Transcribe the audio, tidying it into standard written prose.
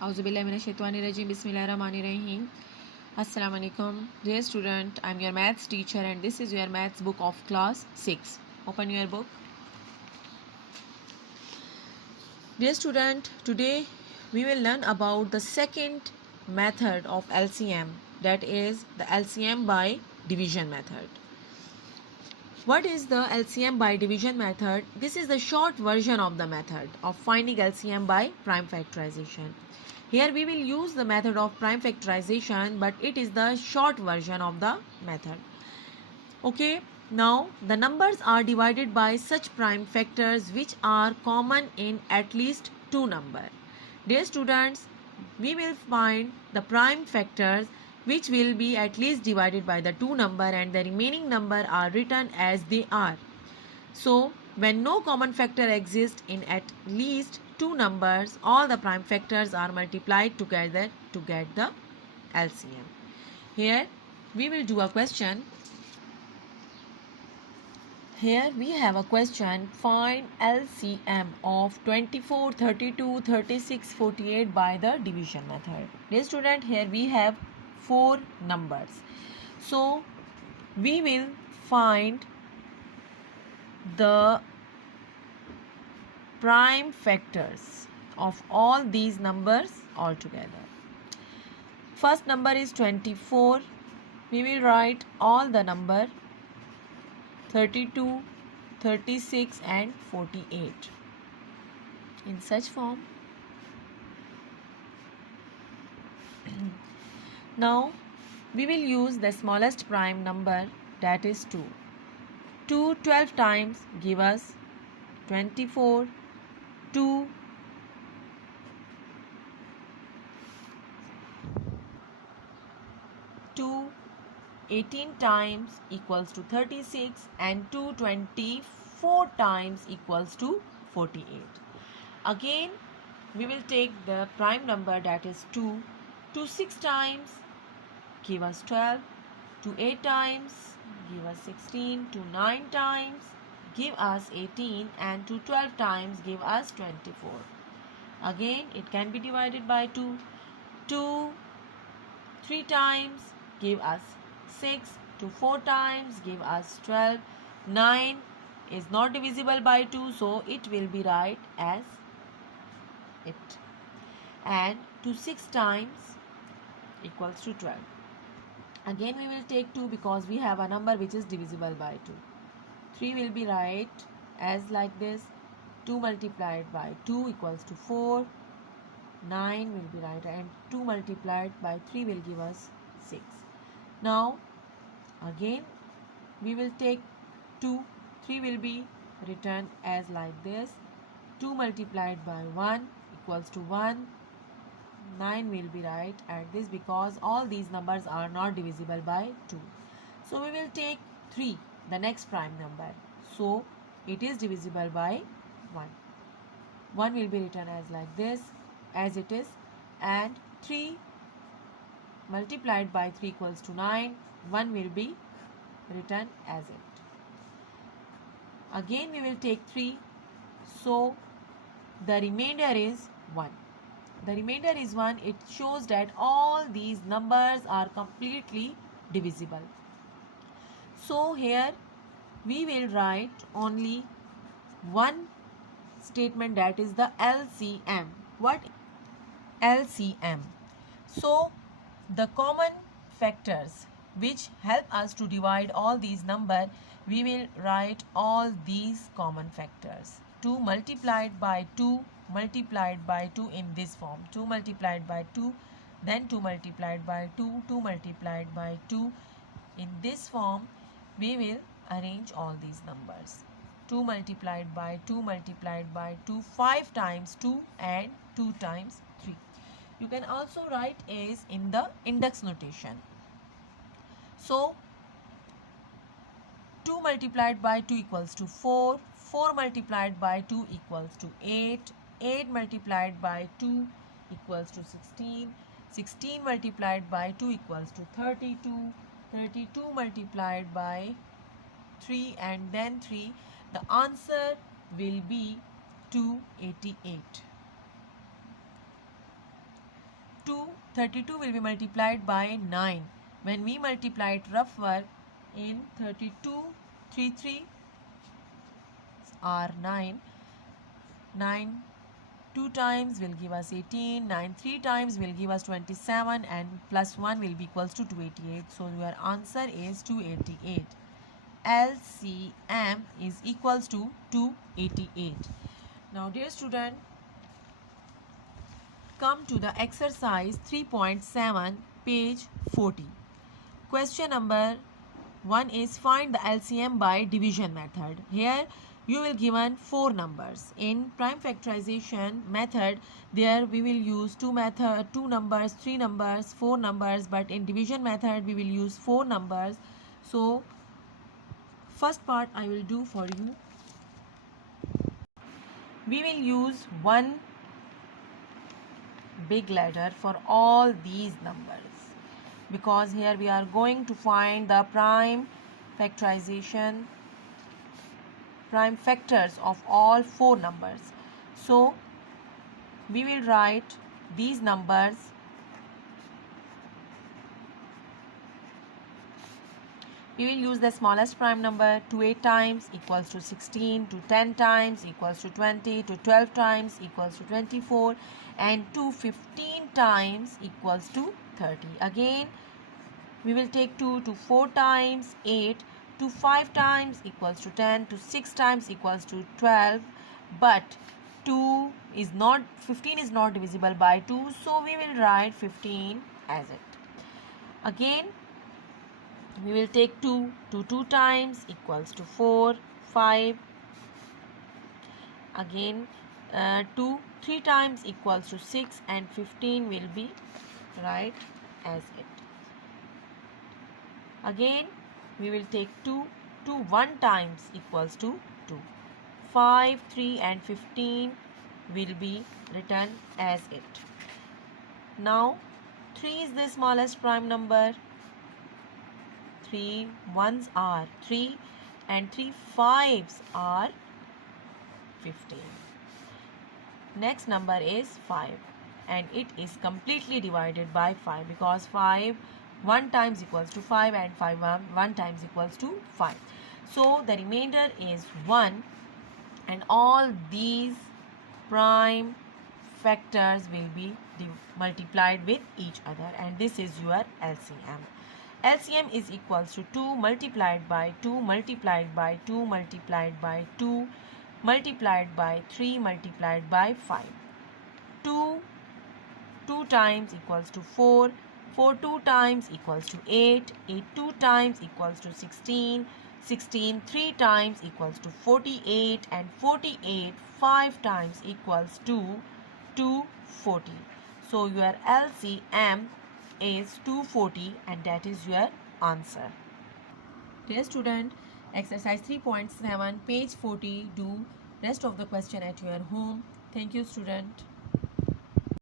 Auzubillahiminash-shaytanir-rajim. Bismillahir-rahmanir-rahim. Assalamu alaikum. Dear student, I am your maths teacher and this is your maths book of class 6. Open your book. Dear student, today we will learn about the second method of LCM, that is the LCM by division method. What is the LCM by division method? This is the short version of the method of finding LCM by prime factorization. Here we will use the method of prime factorization, but it is the short version of the method. Okay, now the numbers are divided by such prime factors which are common in at least two numbers. Dear students, we will find the prime factors which will be at least divided by the two number and the remaining number are written as they are. So, when no common factor exists in at least two numbers, all the prime factors are multiplied together to get the LCM. Here we will do a question. Here we have a question. Find LCM of 24, 32, 36, 48 by the division method. Dear student, here we have four numbers. So we will find the prime factors of all these numbers altogether. First number is 24. We will write all the number 32, 36 and 48 in such form. Now we will use the smallest prime number, that is 2. 2 12 times give us 24. 2 18 times equals to 36 and 24 times equals to 48. Again we will take the prime number, that is 2. 2 6 times give us 12. 2 8 times give us 16. 2 9 times give us 18 and 2 12 times give us 24. Again it can be divided by 2. 2 3 times give us 6. 2 4 times give us 12. 9 is not divisible by 2, so it will be right as it. And 2 6 times equals to 12. Again we will take 2 because we have a number which is divisible by 2. 3 will be right as like this. 2 multiplied by 2 equals to 4. 9 will be right and 2 multiplied by 3 will give us 6. Now again we will take 2. 3 will be written as like this. 2 multiplied by 1 equals to 1. 9 will be right at this because all these numbers are not divisible by 2. So we will take 3, the next prime number. So it is divisible by 1. 1 will be written as like this, as it is, and 3 multiplied by 3 equals to 9. 1 will be written as it. Again we will take 3. So the remainder is 1. The remainder is 1. It shows that all these numbers are completely divisible. So here we will write only one statement, that is the LCM. What? LCM. So the common factors which help us to divide all these numbers, we will write all these common factors. 2 multiplied by 2 multiplied by 2 in this form. 2 multiplied by 2, then 2 multiplied by 2, 2 multiplied by 2. In this form we will arrange all these numbers. 2 multiplied by 2 multiplied by 2, 5 times 2 and 2 times 3. You can also write is in the index notation. So 2 multiplied by 2 equals to 4. 4 multiplied by 2 equals to 8. 8 multiplied by 2 equals to 16. 16 multiplied by 2 equals to 32. 32 multiplied by 3 and then 3. The answer will be 288. 32 will be multiplied by 9. When we multiply it rough work in 32, 3 are 9. 9 2 times will give us 18. 9 3 times will give us 27, and plus 1 will be equals to 288. So your answer is 288. LCM is equals to 288. Now dear student, come to the exercise 3.7, page 40. Question number 1 is find the LCM by division method. Here you will given 4 numbers. In prime factorization method, there we will use 2 numbers, 3 numbers, 4 numbers, but in division method we will use 4 numbers. So first part I will do for you. We will use one big ladder for all these numbers, because here we are going to find the prime factorization, prime factors of all 4 numbers. So we will write these numbers. We will use the smallest prime number. 2 8 times equals to 16, to 10 times equals to 20, to 12 times equals to 24, and to 15 times equals to 30. Again we will take 2 to 4 times 8, to 5 times equals to 10, to 6 times equals to 12, but 15 is not divisible by 2, so we will write 15 as it. Again we will take 2 to 2 times equals to 4, 5. Again 2 3 times equals to 6, and 15 will be right as it. Again we will take 2 to 1 times equals to 2. 5, 3 and 15 will be written as it. Now 3 is the smallest prime number. 3 ones are 3 and 3 fives are 15. Next number is 5, and it is completely divided by 5, because 5 1 times equals to 5 and 5 1 times equals to 5. So the remainder is 1, and all these prime factors will be multiplied with each other, and this is your LCM. LCM is equals to 2 multiplied by 2 multiplied by 2 multiplied by 2 multiplied by 3 multiplied by 5. 2 times equals to 4. 4 2 times equals to 8. 8 2 times equals to 16. 16 3 times equals to 48, and 48 5 times equals to 240. So your LCM is 240, and that is your answer. Dear student, exercise 3.7, page 40. Do rest of the question at your home. Thank you, student.